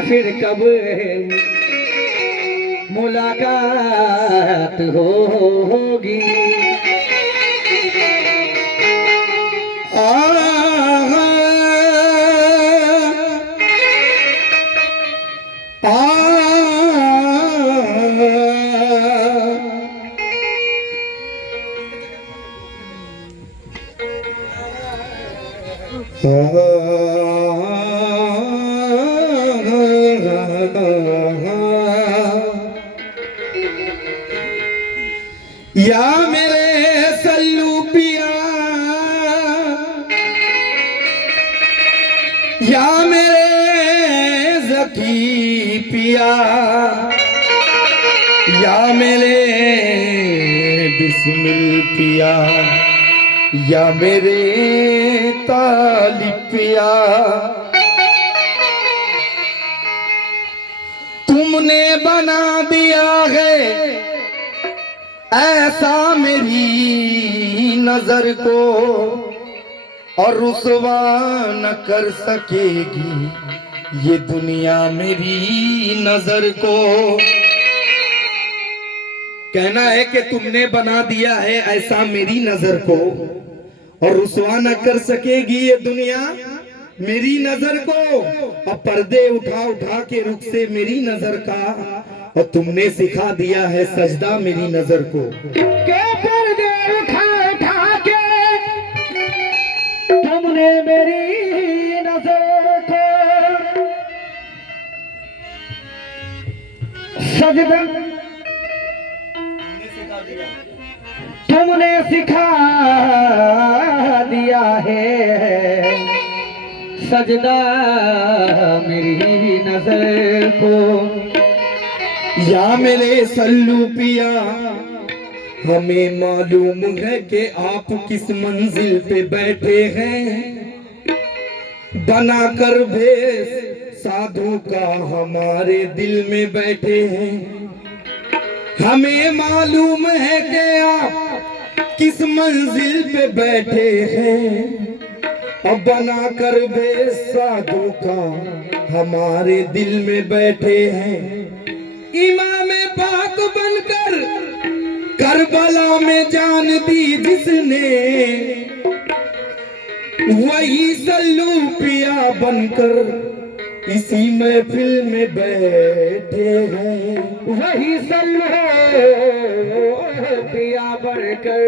फिर कब मुलाकात होगी। या मेरे सल्लू पिया, या मेरे ज़की पिया, या मेरे बिस्मिल पिया, या मेरे तालिब पिया, तुमने बना दिया है ऐसा मेरी नजर को, और रुसवा न कर सकेगी ये दुनिया मेरी नजर को। कहना है कि तुमने बना दिया है ऐसा मेरी नजर को, और रुसवा न कर सकेगी ये दुनिया मेरी नजर को। और पर्दे उठा उठा के रुख से मेरी नजर का, और तुमने सिखा दिया है सजदा मेरी नजर को। के पर्दे उठा उठा के तुमने मेरी नजर को सजदा तुमने सिखा दिया है सजदा मेरी नजर को। या मेरे सल्लू पिया, हमें मालूम है कि आप किस मंजिल पे बैठे हैं, बनाकर भेष साधु का हमारे दिल में बैठे हैं। हमें मालूम है कि आप किस मंजिल पे बैठे हैं, अब बनाकर भेष साधु का हमारे दिल में बैठे हैं। इमाम पाक बनकर करबला में जान दी जिसने, वही सल्लू पिया बनकर इसी महफिल में बैठे हैं। वही सल्लू पिया बनकर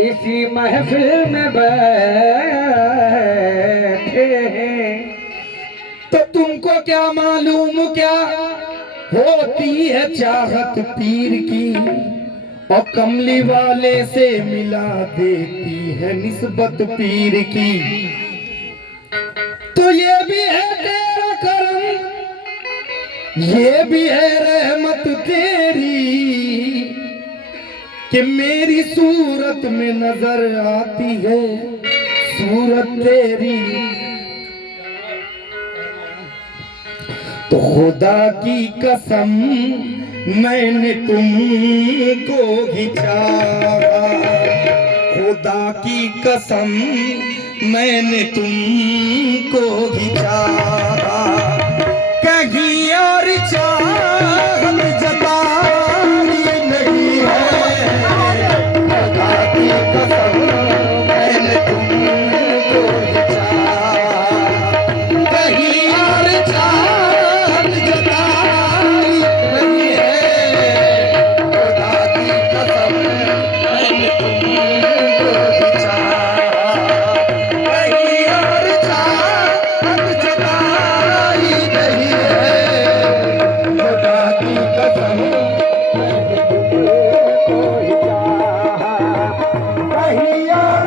इसी महफिल में बैठे हैं। तो तुमको क्या मालूम क्या होती है चाहत पीर की, और कमली वाले से मिला देती है निस्बत पीर की। तो ये भी है तेरा करम, ये भी है रहमत तेरी, कि मेरी सूरत में नजर आती है सूरत तेरी। तो खुदा की कसम मैंने तुमको ही चाहा, खुदा की कसम मैंने तुमको ही चाहा। कहीं और चाहत जताई नहीं है, खुदा की कसम मैंने तुमको ही चाहा। कहीं और चाहत जताई नहीं है, खुदा की कसम मैंने तुमको ही चाहा। कहीं और चाहत जताई नहीं है, खुदा की कसम मैंने तुमको ही चाहा। कहीं और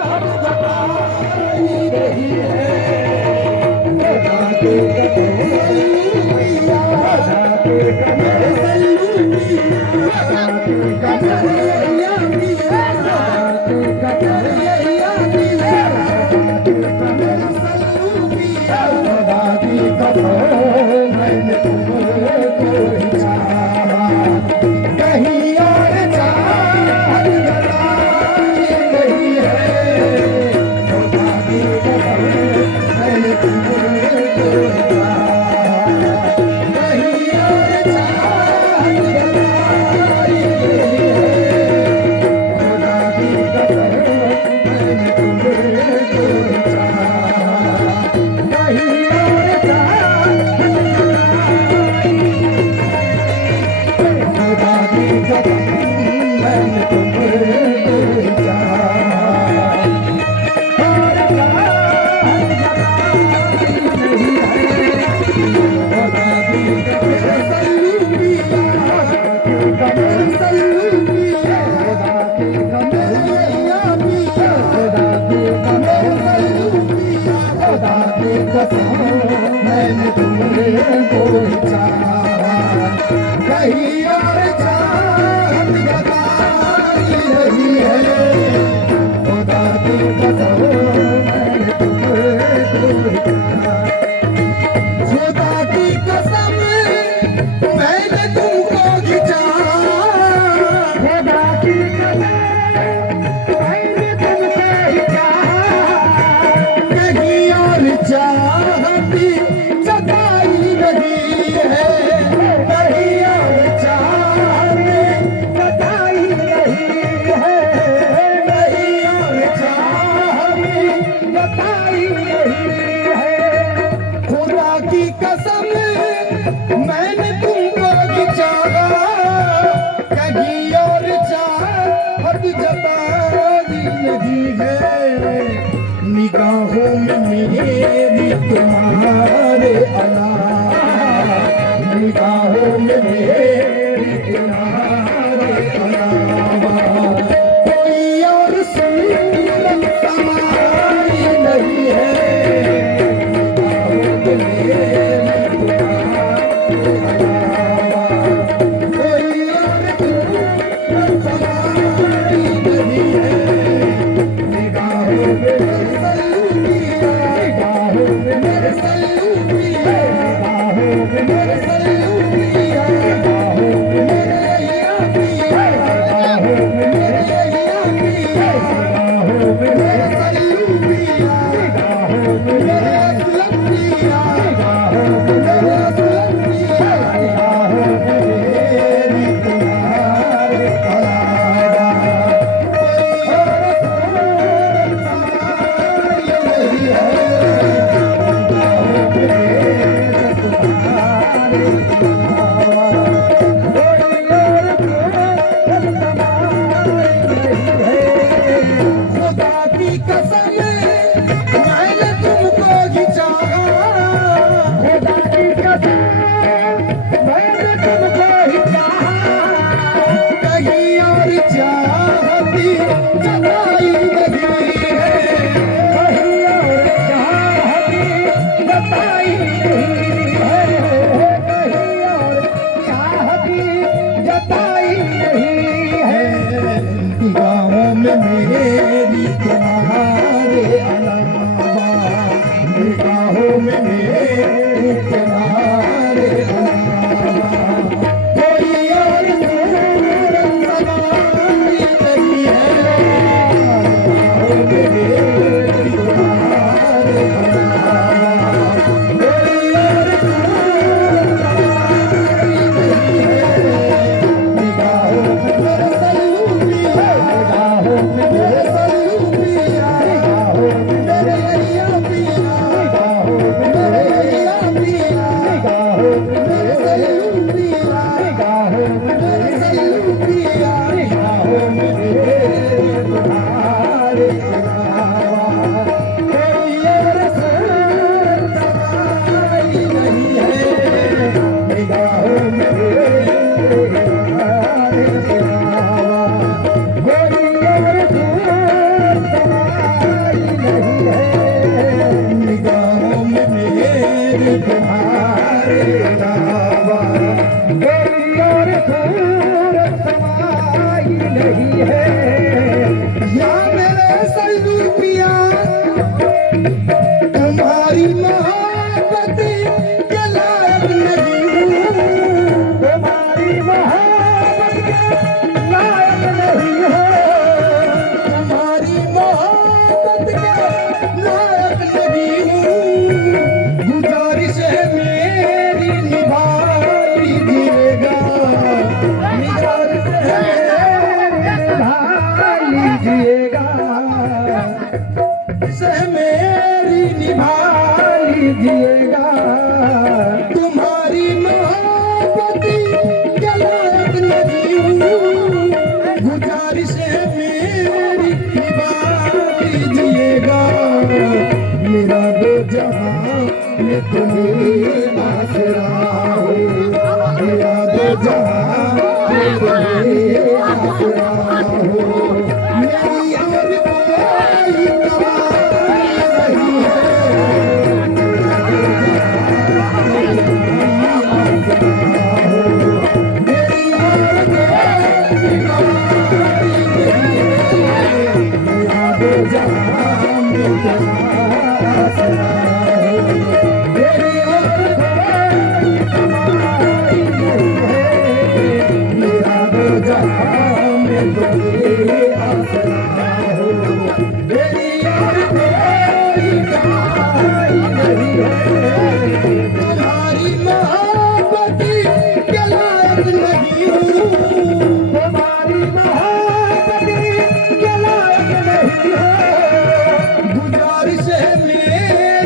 चाहत जताई नहीं है, खुदा की कहीं और चाहत जताई नहीं है, खुदा की कसम मैंने तुमको बताई नहीं है। खुदा की कसम मैंने तुमको चाहा, कहीं और चाहत जताई नहीं है। निगाहों में मेरी तुम्हारे अलावा, निगाहों में मेरी तुम्हारे अलावा कोई और सूरत समाई नहीं है। निगाहों में मेरी तुम्हारे अलावा कोई और सूरत समाई नहीं है। निगाहों में मेरे सल्लूकिया, निगाहों में मेरे सल्लूकिया, निगाहों में मेरे सल्लूकिया, निगाहों में मेरे यहिया पिया, निगाहों में मेरे सल्लूकिया, निगाहों में मेरे असलम पिया, निगाहों में मेरे असलम पिया, निगाहों में मेरी तुम्हारे अलावा कोई और सूरत समाई नहीं है। खुदा की कसम मैंने तुमको ही चाहा, खुदा की कसम मैंने तुमको ही चाहा, कहीं और चाहती जताई नहीं है। कहीं और चाहती बताई नहीं है। कहीं और चाहती जताई नहीं है। निगाहों में मेरी तुम्हारे अलावा, निगाहों में मेरी तुम्हारे अलावा कोई और सूरत समाई नहीं है। निगाहों में मेरी तुम्हारे अलावा कोई और सूरत समाई नहीं है। निगाहों में मेरे सल्लूकिया, निगाहों में मेरे सल्लूकिया, निगाहों में मेरे यहिया पिया, निगाहों में मेरे यहिया पिया, निगाहों में मेरे सल्लूकिया, निगाहों में मेरे सल्लूकिया, निगाहों में मेरे तुम्हारे अलावा कोई और सूरत समाई नहीं है। निगाहों में मेरे तुम्हारे अलावा कोई और सूरत समाई नहीं है। निगाहों में मेरी तुम्हारे अलावा कोई और सूरत समाई नहीं है। या मेरे सल्लू पिया तुम्हारी मोहब्बत के लायक नहीं हूँ, तुम्हारी मोहब्बत के लायक नहीं हो। तुम्हारी मोहब्बत के लायक नहीं हूँ। गुजारिश है मेरी निभा लीजिएगा, गुजारिश है निभा लीजिएगा, से मेरी निभा लीजिएगा। तुम्हारी मोहब्बत के लायक नहीं हूँ। गुजारिश है मेरी निभा लीजिएगा। मेरा दो जहां में तुम्हें आसरा हो, मेरा दो जहां में तुम्हें आसरा हो। मेरी और कोई कमाई नहीं है। मेरी और कोई कमाई नहीं है। मेरा दो जहां में तुम्हारा आसरा हो। मेरी और कोई कमाई नहीं है। मेरा दो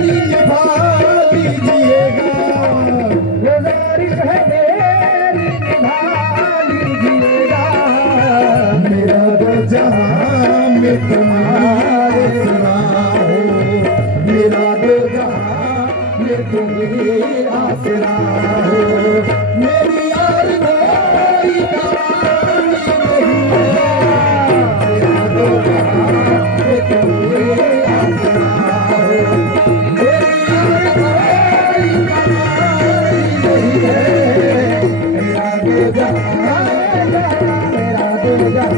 मेरी निभा लीजिएगा। गुजारिश है मेरी निभा लीजिएगा। मेरा दो जहां में तुम्हारे सिवा हो, मेरा दो जहां में तुम्हें आसरा हो। मेरी और कोई कहानी नहीं है, मेरा दो जहां में तुम्हें आसरा हो। मेरी और कोई कहानी नहीं है, मेरा दो जहां मेरा दो जहां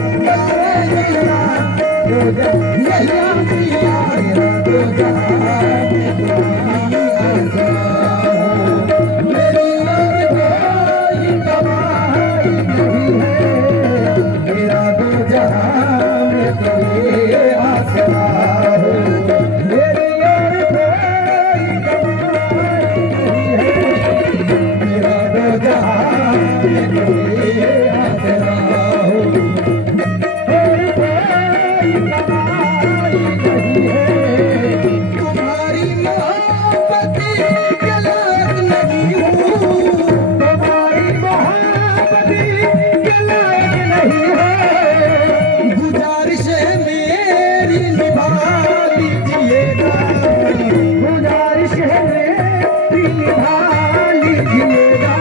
तुम्हारी मोहब्बत के लायक नहीं हूँ, तुम्हारी मोहब्बत के लायक नहीं है। गुजारिश है मेरी निभा लीजिएगा। गुजारिश है मेरी निभा लीजिएगा।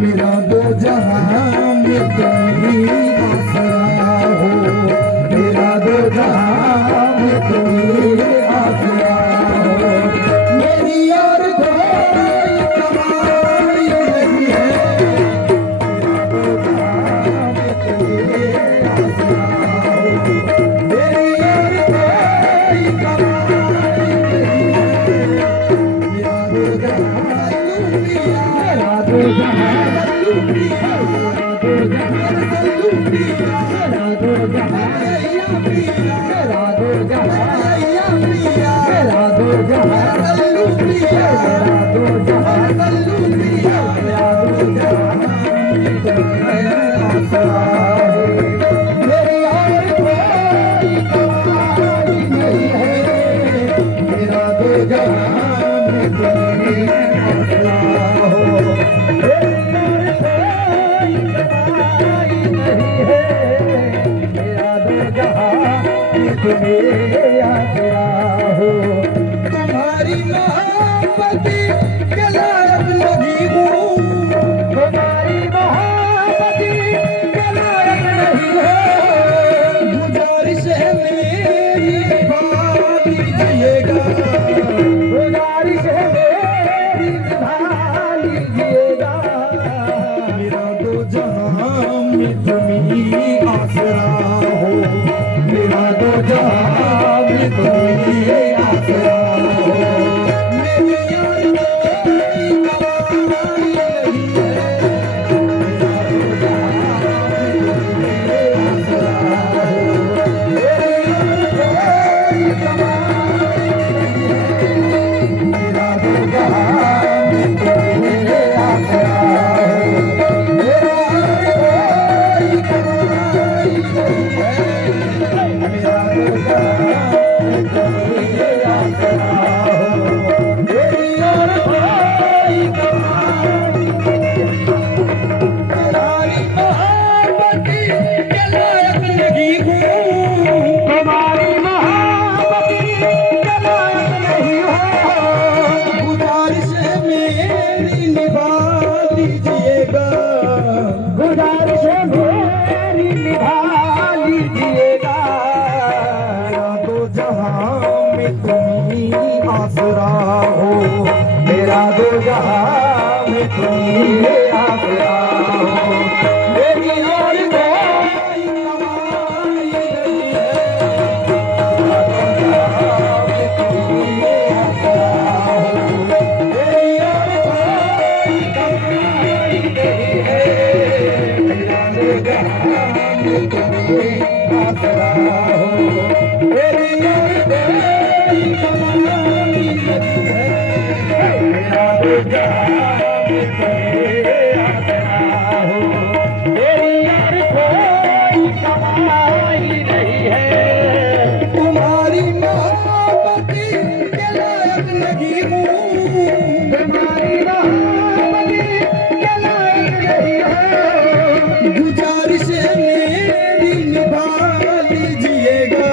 मेरा दो जहां में तुम्ही आसरा हो, मेरा दो जहां में तुम्ही आसरा हो। मेरी और कोई कमाई नहीं है, मेरा दो जहां में तुम्ही आसरा हो। मेरी और कोई कमाई नहीं है, मेरा दो जहां मेरा दो जहां मेरा दो जहां मेरा दो जहां मेरा दो जहां मेरा दो जहां मेरा दो जहां मेरा दो जहां आसरा हो। मेरी और कोई कमाई नहीं है, मेरा दो जहां में तुम्ही आसरा हो। तुम्हें आसरा हो। तुम्हारी मोहब्बत के लायक नहीं हूँ, तुम्हारी मोहब्बत के लायक नहीं है। गुजारिश है मेरी निभा लीजिएगा। गुजारिश है मेरी निभा लीजिएगा। मेरा दो जहां में तुम्ही आसरा हो, मेरा दो जहां में तुम्ही आसरा हो। मेरी और कोई कमाई नहीं है, मेरा दो जहां में तुम्ही आसरा हो। मेरी और कोई कमाई नहीं है, मेरा दो जहां में तुम्ही आसरा हो। मेरा और कोई कमाई नहीं है, मेरा दो जहां में तुम्ही आसरा हो। मेरी और कोई कमाई तुम्हारी मोहब्बत के लायक नहीं हूँ, तुम्हारी मोहब्बत के लायक नहीं हो। गुजारिश है मेरी निभा लीजिएगा। गुजारिश है मेरी निभा लीजिएगा। मेरा दो जहां में तुम्ही आसरा हो, मेरा दो जहां में तुम्ही आसरा हो। मेरी और कोई कमाई नहीं है, मेरा दो जहां में तुम्ही आसरा हो। मेरी और कोई कमाई नहीं है, मेरा दो जहां में तुम्ही आसरा हो। मेरी और कोई कमाई नहीं है, मेरा दो जहां में तुम्ही आसरा हो। मेरी और कोई कमाई नहीं है। तुम्हारी मोहब्बत के लायक नहीं हूँ, तुम्हारी मोहब्बत के लायक नहीं हो। गुजारिश है मेरी निभा लीजिएगा,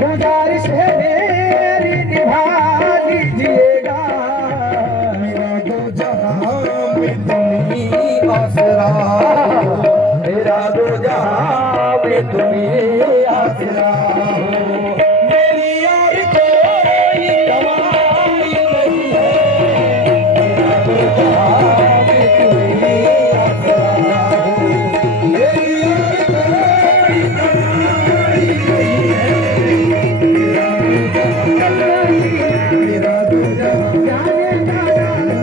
गुजारिश है मेरी निभा लीजिएगा। मेरा दो जहां में तुम्ही आसरा, मेरा दो जहां में तुम्हें आसरा हो। मेरी और कोई कमाई नहीं है, मेरा दो जहां में तुम्हें आसरा हो। मेरी और कोई कमाई नहीं है, मेरा दो जहां, जाने जाना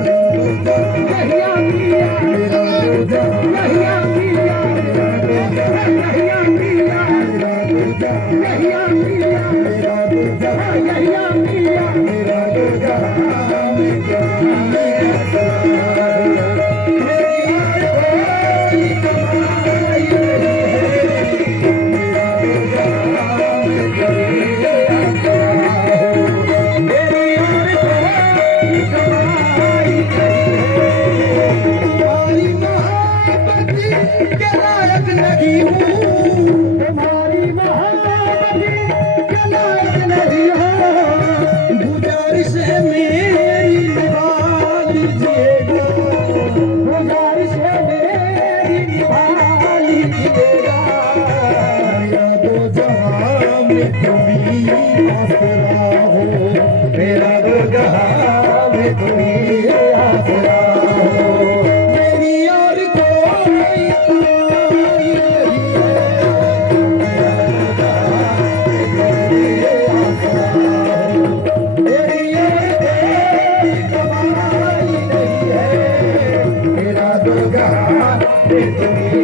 कहिया पिया, मेरा दो जहां, कहिया पिया, कहिया पिया, मेरा दो जहां, कहिया पिया, मेरा दो जहां, कहिया पिया। मेरा दो जहां में तुम्ही आसरा हो। मेरी और कोई कमाई नहीं है, मेरा दो जहां में तुम्ही आसरा हो। मेरी और कोई कमाई नहीं है, तुम्हारी मोहब्बत के लायक नहीं हूँ, तुम्हारी मोहब्बत के लायक नहीं हो। गुजारिश है मेरी निभा लीजिएगा, गुजारिश है मेरी निभा लीजिएगा। मेरा दो जहां में तुम्ही आसरा हो, मेरा दो जहां में तुम्ही आसरा हो। मेरी और कोई कमाई नहीं है, मेरा दो जहां में तुम्ही आसरा हो। मेरी और कोई कमाई नहीं है, मेरा दो जहां में तुम्ही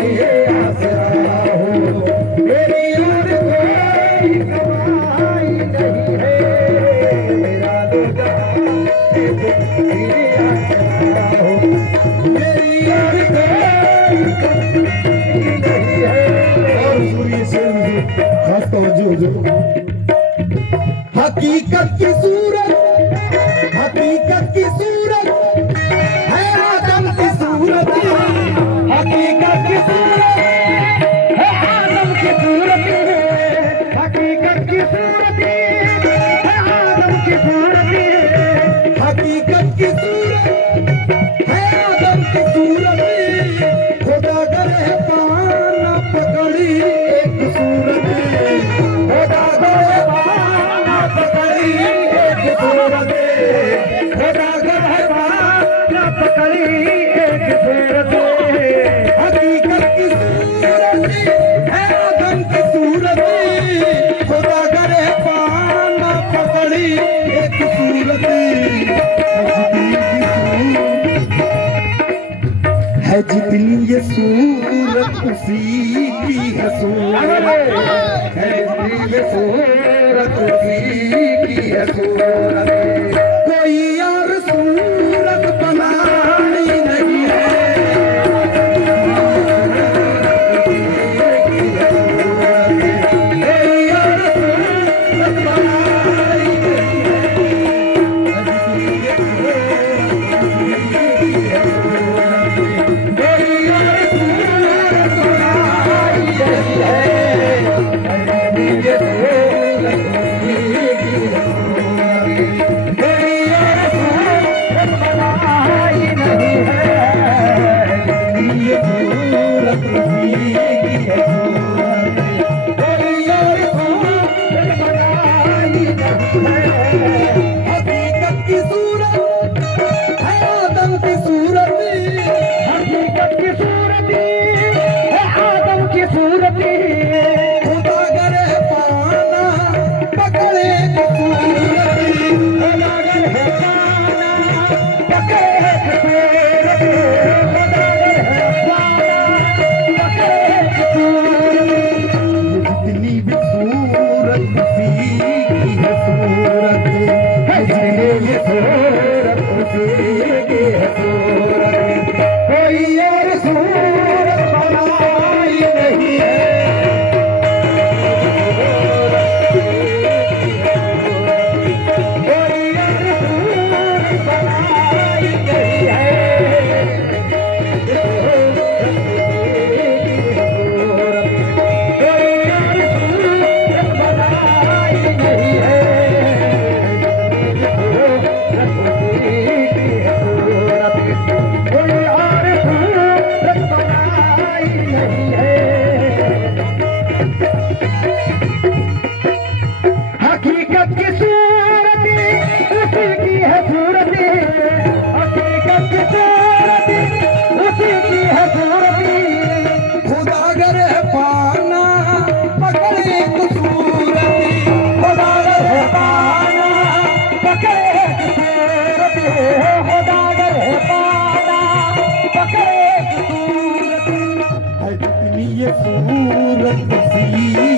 आसरा हो। मेरी और कोई कमाई नहीं है, मेरा दो जहां में तुम्ही आसरा हो। मेरी और कोई कमाई नहीं है। और सूर्य से खास तवज्जो, हकीकत की सूरत, हकीकत की सूरत है आदम की सूरत, हकीकत की सूरत है आदम की सूरत, हकीकत की सूरत है आदम की सूरत। हकीकत की सूरत है आदम की सूरत, खुदा करे पाना पकड़ी एक सूरत, खुदा करे पाना पकड़ी एक सूरत, खुदा करे पाना पकड़ी एक सूरत। हकीकत की सूरत है आदम की सूरत, खुदा करे पाना पकड़ी एक सूरत। है जितनी ये सूरत उसी की है सूरत, है जितनी ये सूरत उसी की है सूरत, कोई और सूरत बनाई नहीं है, कोई और सूरत बनाई नहीं हकीकत की सूरत है आदम की सूरत, हकीकत की सूरत है आदम की सूरत। खुदा करे पाना पकड़े की सूरत, खुदा गर है पाना पकड़े की सूरत, खुदा गर है पाना पकड़े की सूरत। जितनी भी सूरत उसी की है सूरत, जितनी ये सूरत उसी की है सूरत, कोई और सूरत बनाई नहीं है, कोई और सूरत उसी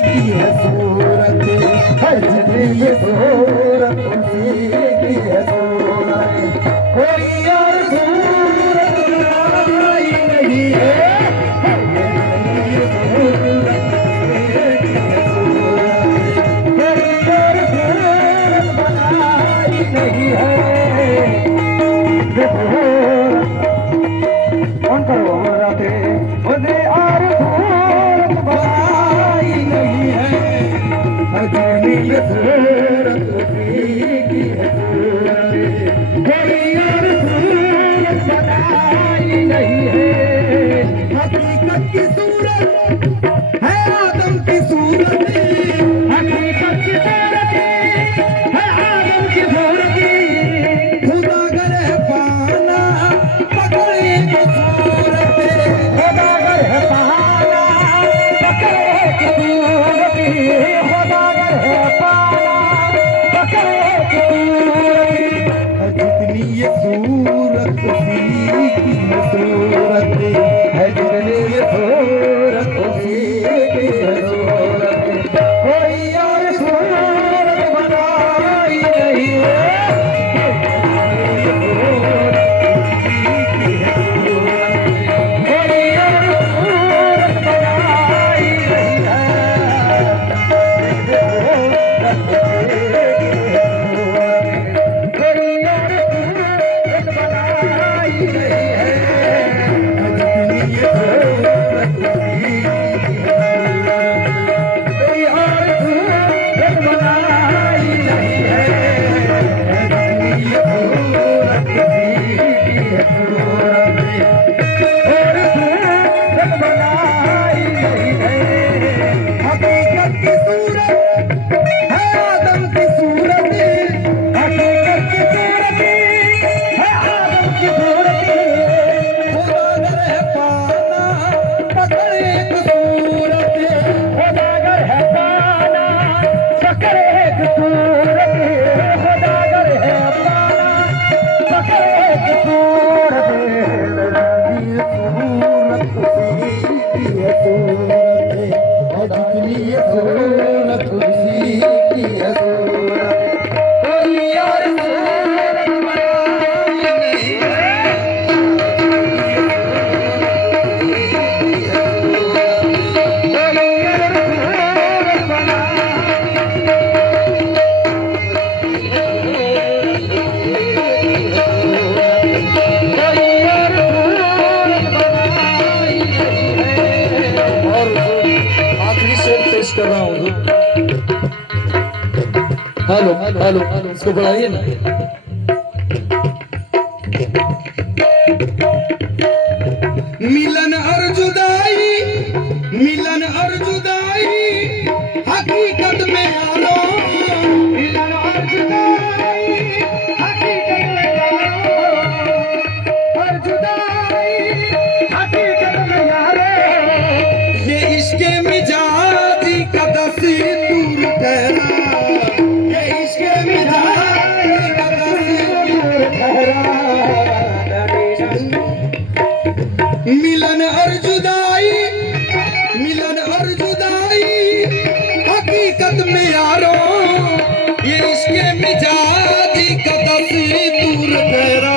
की है सूरत, है जितनी ये सूरत उसी की है सूरत, कोई और सूरत बनाई नहीं है, ये सूरत उसी की है सूरत, कोई और सूरत बनाई नहीं है। मुझे और सूरत बनाई नहीं है, अजनी ये सूरत उसी की है सूरत, कोई और सूरत बनाई नहीं है। हकीकत की सूरत है आदम की सूरत, हकीकत की सूरत है आदम की सूरत, खुदा गर है पाना पकड़े को सूरत, खुदा गर है पाना पकड़े को सूरत, खुदा गर है पाना पकड़े को सूरत, जितनी ये सूरत उसी की है सूरत, है जितनी ये सूरत उसी की है सूरत, कोई और सूरत बनाई नहीं है, हकीकत की सूरत है आदम की सूरत, हकीकत की सूरत है आदम की सूरत, खुदा गर है पाना पकड़े को सूरत, खुदा गर है पाना पकड़े को सूरत, खुदा गर है पाना पकड़े को सूरत, ये सूरत उसी की है सूरत, जितनी ये सूरत उसी की है सूरत, कोई और सूरत बनाई नहीं है, कोई और सूरत बनाई नहीं है। और आखिरी शेर पेश कर रहा हूँ। हेलो हेलो इसको बढ़ाइए ना। मिलन और जुदाई, मिलन और जुदाई हकीकत में यारो, मिलन और जुदाई हकीकत में यारो, और जुदाई हकीकत में यारो, ये इश्क़े मिजाजी का दस्तूर ठहरा, ये इश्क़े मिजाजी का दस्तूर ठहरा, मिलन और जुदाई, मिलन और जुदाई हकीकत में यारो, ये इश्क़े मिजाजी का दस्तूर ठहरा,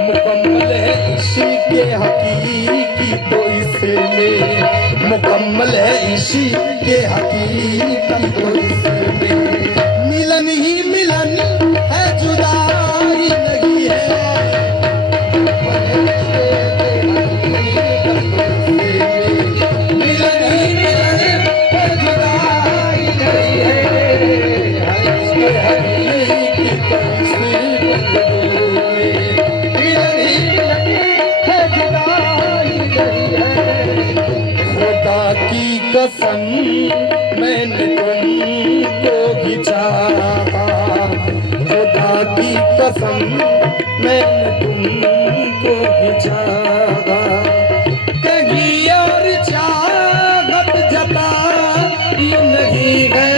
मुकम्मल है इश्क़ हकीकी तो इसमें, मुकम्मल है इश्क़ हकीकी तो इसमें, मिलन ही मिलन है जुदाई नहीं है, मिलन ही मिलन है जुदाई नहीं है, इश्क़ हकीकी तो इसमें, मिलन ही मिलन है जुदाई नहीं है। खुदा की कसम मैंने तुमको भी चाहा, खुदा की कसम मैंने तुमको भी चाहा, कहीं और चाहत जता नहीं है।